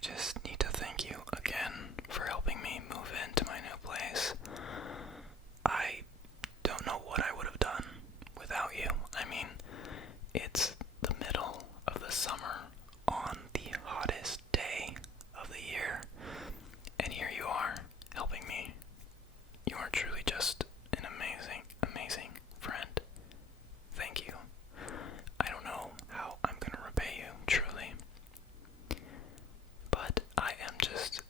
just need to thank you again for helping me move into my new place. I don't know what I would have done without you. I mean, it's the middle of the summer on the hottest day of the year, and here you are helping me. You are truly just an amazing, amazing friend. Thank you. I don't know how I'm gonna repay you, truly. But I am just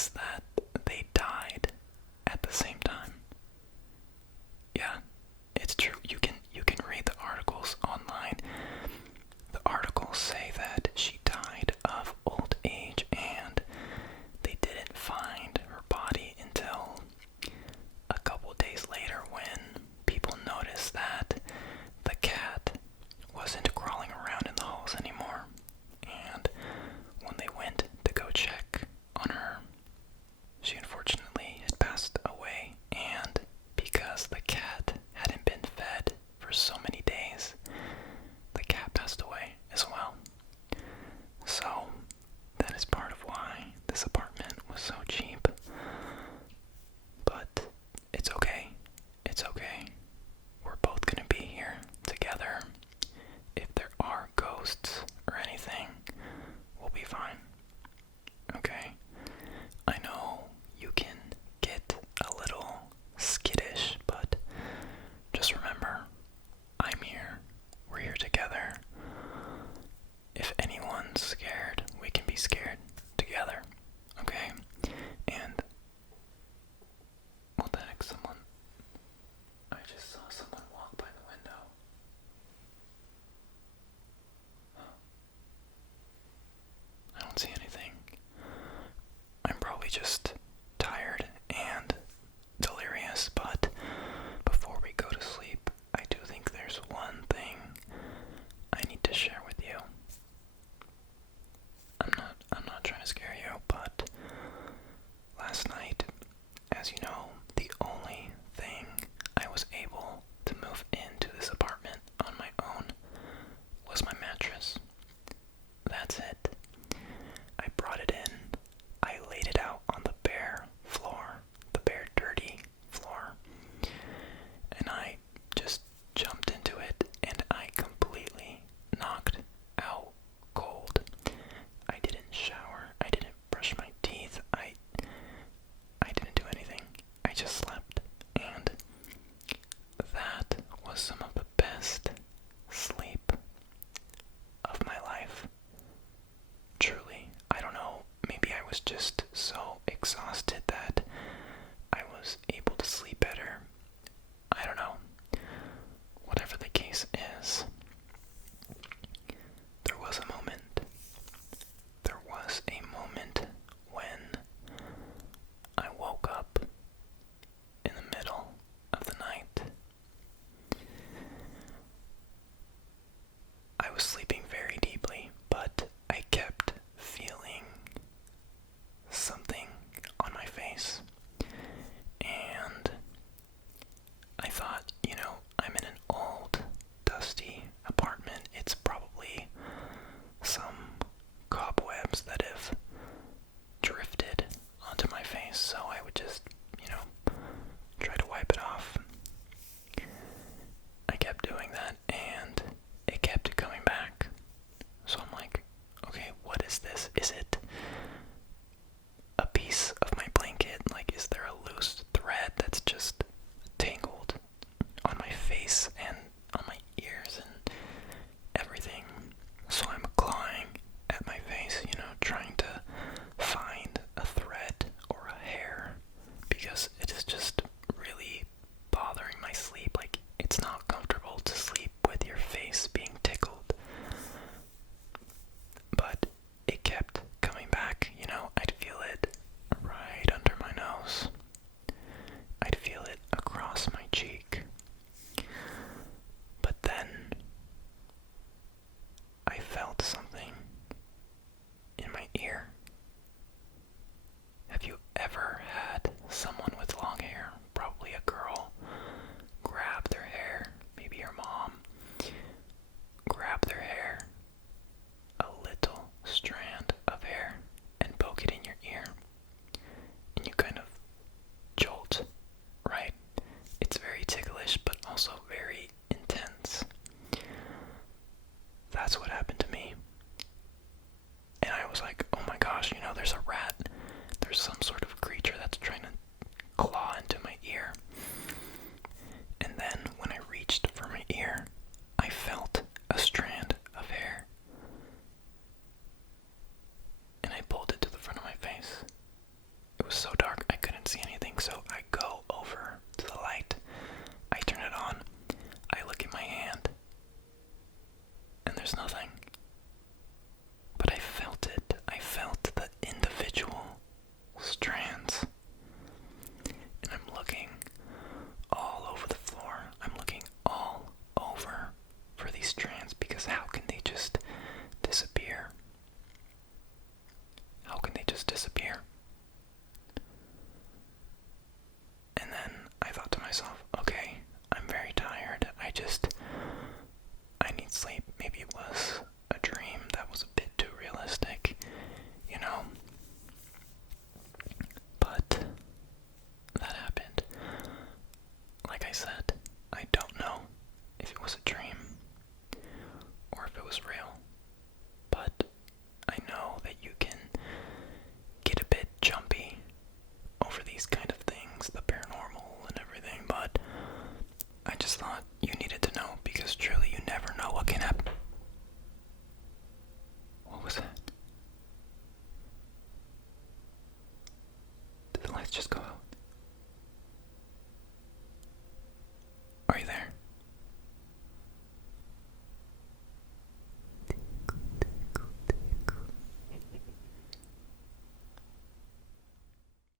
is that they died at the same time. Yeah, it's true. You can read the articles online. The articles say that she died of old age, and they didn't find her body until a couple days later when people noticed that the cat wasn't crawling around in the halls anymore. And when they went to go check on her, she unfortunately had passed away. And because the cat hadn't been fed for so many days, the cat passed away as well. So that is part of why this apartment was so cheap. But it's okay. It's okay. We're both gonna be here together. If there are ghosts or anything, we'll be fine. Okay? I know you can get a little skittish, but just remember, I'm here. We're here together. If anyone's scared, we can be scared together. Okay? And what the heck, someone... I just saw someone walk by the window. I don't see anything. I'm probably just tired and delirious, but before we go to sleep, I do think there's one thing I need to share with you. I'm not trying to scare you, but last night, as you know, the only thing I was able to move into this apartment on my own was my mattress. That's it. I brought it in, I laid it out on the bare floor, the bare dirty floor, and I just jumped into it, and I completely knocked out cold. I didn't shower, I didn't brush my teeth, I didn't do anything. I just slept, and that was some of the best sleep of my life. Truly, I don't know, maybe I was just so exhausted that I was able to sleep better. I don't know. Whatever the case is, there was a moment. There was a moment when I woke up in the middle of the night. I was sleeping very deeply, but I kept feeling something on my face. And I thought, I'm in an old, dusty Are you there?